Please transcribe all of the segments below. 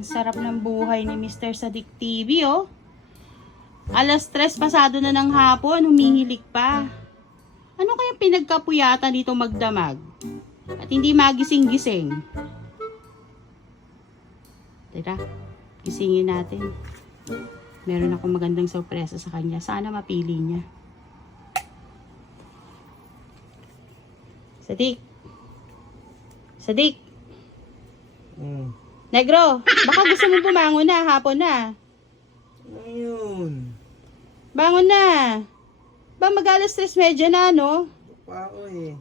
Ang sarap ng buhay ni Mr. Sadik TV, oh. Alas tres pasado na ng hapon, humihilik pa. Ano kaya pinagkapuyatan dito magdamag? At hindi magising-gising. Teka, gisingin natin. Meron akong magandang sorpresa sa kanya. Sana mapili niya. Sadik. Sadik. Hmm. Negro, baka gusto mo bumangon na, hapon na. Ayun. Bangon na. Ba, mag-alas tres medya na, no? Pa ako eh.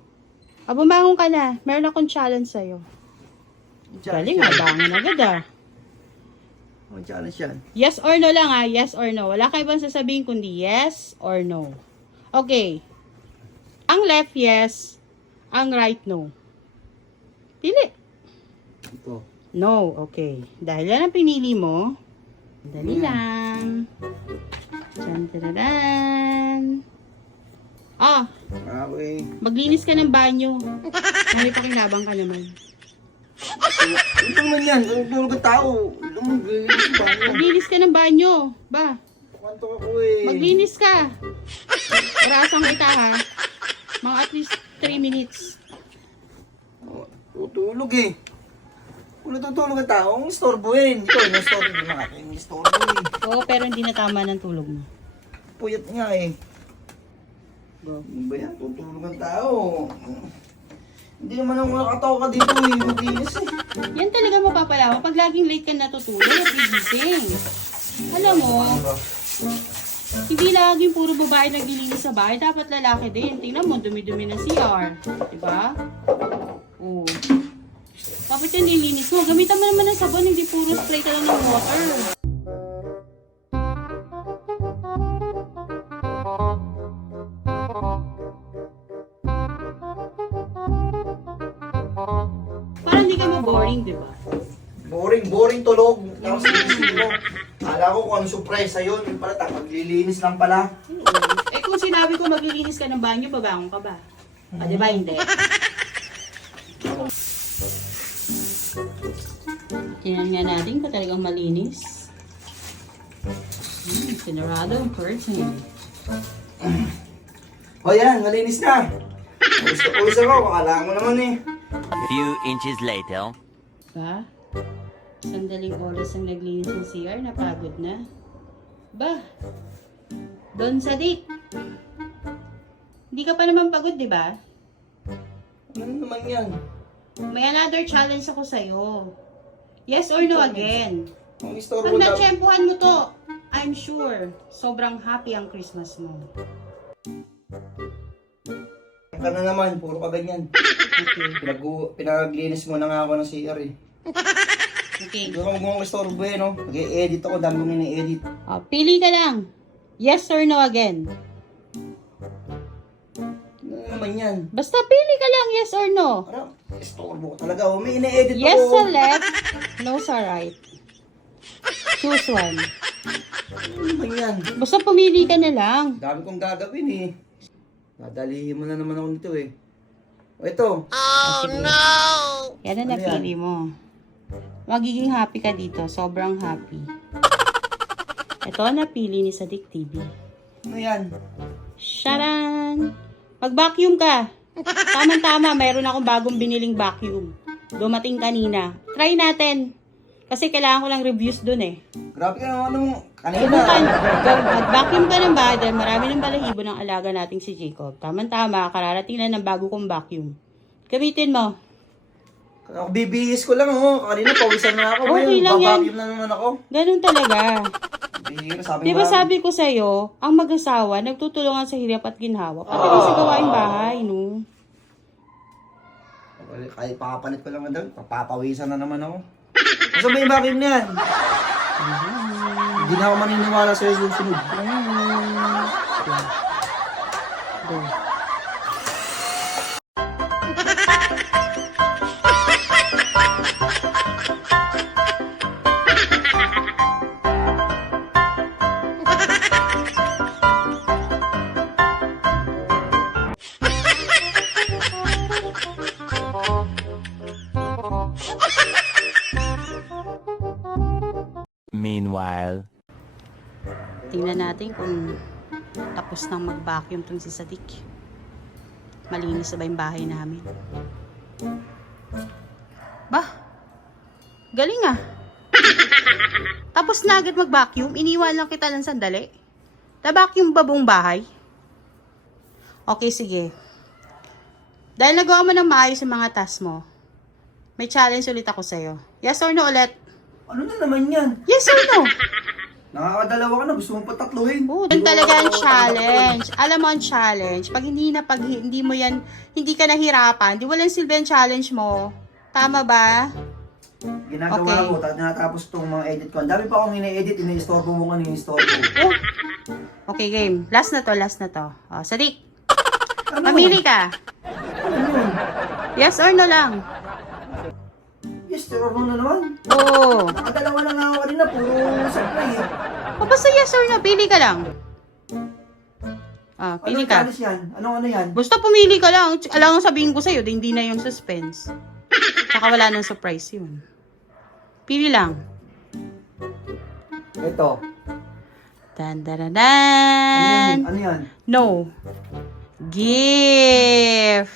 Ah, bumangon ka na. Meron akong challenge sa'yo. Galing, ah. Bangon agad, ah. Ang challenge yan. Yes or no lang, ah. Yes or no. Wala kayo bang sasabihin kundi yes or no. Okay. Ang left, yes. Ang right, no. Pili. Ito. No, okay. Dahil yan ang pinili mo, dali lang. Dyan. Ah, Pa ako eh. maglinis ka ng banyo. May pakinabang ka naman. Ito naman yan. Ang tulog ang tao. Lumaglilis ba ako? Maglinis ka ng banyo. Ba, Kantok ako eh. maglinis ka. Orasan kita ha. Mga at least 3 minutes. Oh, Tutulog eh. Kung natutulog ang tao, ang. Ito, yung istorbo. Na yung istorbo eh. Oo, pero hindi na tama ng tulog mo. Puyat nga eh. Ano ba yan? Tutulog ang tao. Hindi naman ako nakatawa ka dito eh. Maglinis eh. Yan talaga mapapalawa pag laging late ka natutulog at gigising. Alam mo, hindi laging puro babae naglilinis sa bahay. Dapat lalaki din. Tingnan mo, dumi-dumi ng CR. Diba? Oo. Dapat yan nilinis mo. Gamitan mo naman ng sabon, hindi puro spray ka lang ng water. Parang hindi ka boring, di ba? Boring, boring tulog. Tapos inisip mo. Kala ko kung anong surprise yun. Yung pala, ta- maglilinis lang pala. Eh kung sinabi ko maglilinis ka ng banyo, babangon ka ba? Ah, di ba hindi? Tingnan nga natin kung talagang malinis. Hmm, sinarado ang curtain. O yan, malinis na. Gusto ko isa ko, akala mo naman eh. Few inches later. Ba? Sandaling oras ang naglinis ng CR, napagod na. Ba? Don Sadik. Hindi ka pa naman pagod, di ba? Ano naman yan? May another challenge ako sa'yo. Yes or no again? Ang istorbo Pag daw. natsyempohan mo to, I'm sure, sobrang happy ang Christmas mo. Ka na naman, puro ka ganyan. Okay. Pinag pinaglinis mo na nga ako ng CR eh. Okay. Hindi ako mong istorbo eh, no? Nag-e-edit ako, dami mong ina-edit. Oh, pili ka lang. Yes or no again? Ano naman yan? Basta pili ka lang, yes or no. Ano? Istorbo talaga. Oh. May ina-edit Yes ako. sa left, no sa right. Choose one. Ano yan? Basta pumili ka na lang. Dami kong gagawin eh. Nadalihin mo na naman ako nito eh. O ito. Yan na Ano napili mo. Magiging happy ka dito. Sobrang happy. Ito ang napili ni Sadik TV. Ano yan? Sharan! Mag-vacuum ka. Tama-tama, mayroon akong bagong biniling vacuum. Dumating kanina. Try natin. Kasi kailangan ko lang reviews dun eh. Grabe ka naman ano. Kanina. Subukan. Mag-vacuum ka ng bahay dahil marami ng balahibo ng alaga nating si Jacob. Tama-tama, kararating na ng bago kong vacuum. Gamitin mo. Bibihis ko lang oh. Kanina pawisan na ako. Okay lang yan. babacuum na naman ako. Ganun talaga. Bihira, sabi Di ba nga. sabi ko sa'yo, ang mag-asawa nagtutulungan sa hirap at ginhawa. Pati rin sa gawaing bahay, no? Kahit pakapanit ko lang ang damit, papapawisan na naman ako. Kasi ba yung vacuum na yan? Hindi na ako maniniwala sa susunod. Go. Tingnan natin kung tapos nang mag-vacuum tong si Sadik. Malinis na ba yung bahay namin? Bah, galing ah. Tapos na agad mag-vacuum, iniwan lang kita ng sandali. Na-vacuum ba buong bahay? Okay, sige. Dahil nagawa mo ng maayos yung mga task mo, may challenge ulit ako sa'yo. Yes or no ulit? Ano na naman yan? Yes or no? Nakakadalawa ka na, gusto mo patatluhin. Oo, yun talaga ang challenge. Alam mo ang challenge. Pag hindi na, pag hindi mo yan, hindi ka nahirapan, di walang silbi ang challenge mo. Tama ba? Ginagawa Okay. ko, tapos natapos tong mga edit ko. Ang dami pa akong ine-edit, ini-istorbo mo nga, ini-istorbo. Oh. Okay, game. Last na to, last na to. Oh, Sadik, Ano? mamili ka. Ano? Yes or no lang? Yes, terror mo na naman. Oo. Nakadalawa na nga ako kanina, puro supply eh. O basta yes or no, pili ka lang. Ah, pili Anong ka. challenge yan? Anong ano yan? Basta pumili ka lang. Alam ang sabihin ko sa'yo, di- hindi na yung suspense. Tsaka wala nang surprise yun. Pili lang. Ito. Dan, dan, dan, Ano yan? dan. Ano yan? No. Gift.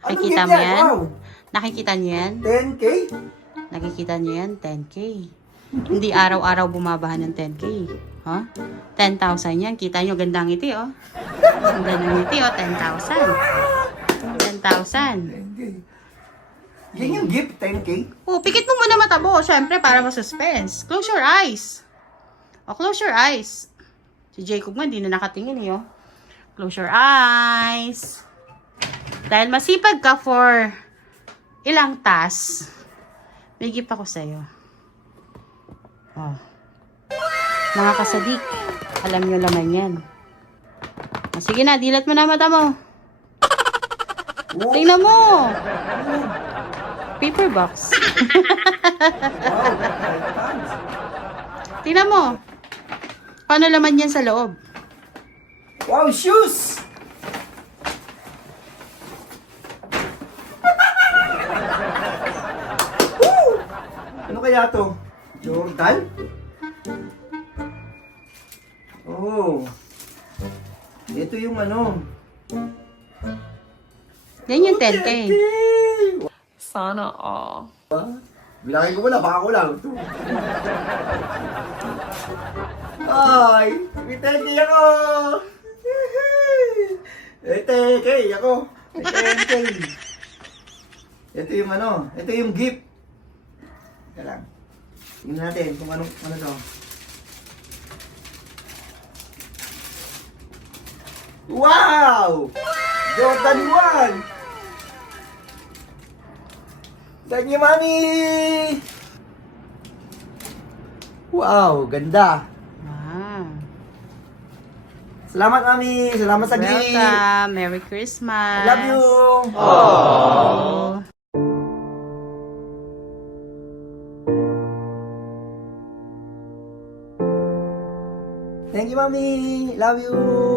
Anong Nakikita gift mo yan? Wow! Nakikita niyo yan? 10K? Nakikita niyo yan? 10K. Hindi araw-araw bumabahan ng 10K. Ha? 10,000 yan. Kita niyo, gandang ngiti, oh. Ang gandang ngiti, oh. 10,000. 10,000. 10K. Yan yung gift, 10K? Oh, pikit mo muna mata mo, syempre, para ma-suspense. Close your eyes. Oh, close your eyes. Si Jacob nga, hindi na nakatingin eh, oh. Close your eyes. Dahil masipag ka for ilang tas, may gift ako sa'yo. Oh. Mga kasadik, alam nyo laman yan. Oh, sige na, dilat mo na mata mo. Oh, Tingnan mo. Paper box. Tingnan mo. Paano laman yan sa loob? Wow, shoes! Woo! Ano kaya to? Jordan? Oh. Ito yung ano. Yan yung 10K. Sana all. Bilangin ko muna, baka ko lang. Ay, may 10K ako! May 10K ako! May 10K! Ito yung ano, ito yung gift. Teka lang. Tingnan natin kung anong, ano to. Wow! Jordan 1! Thank you, Mami! Wow, ganda. Wow. Salamat, Mami. Salamat sa gift. Welcome. Merry Christmas. I love you. Oh. You. Love you.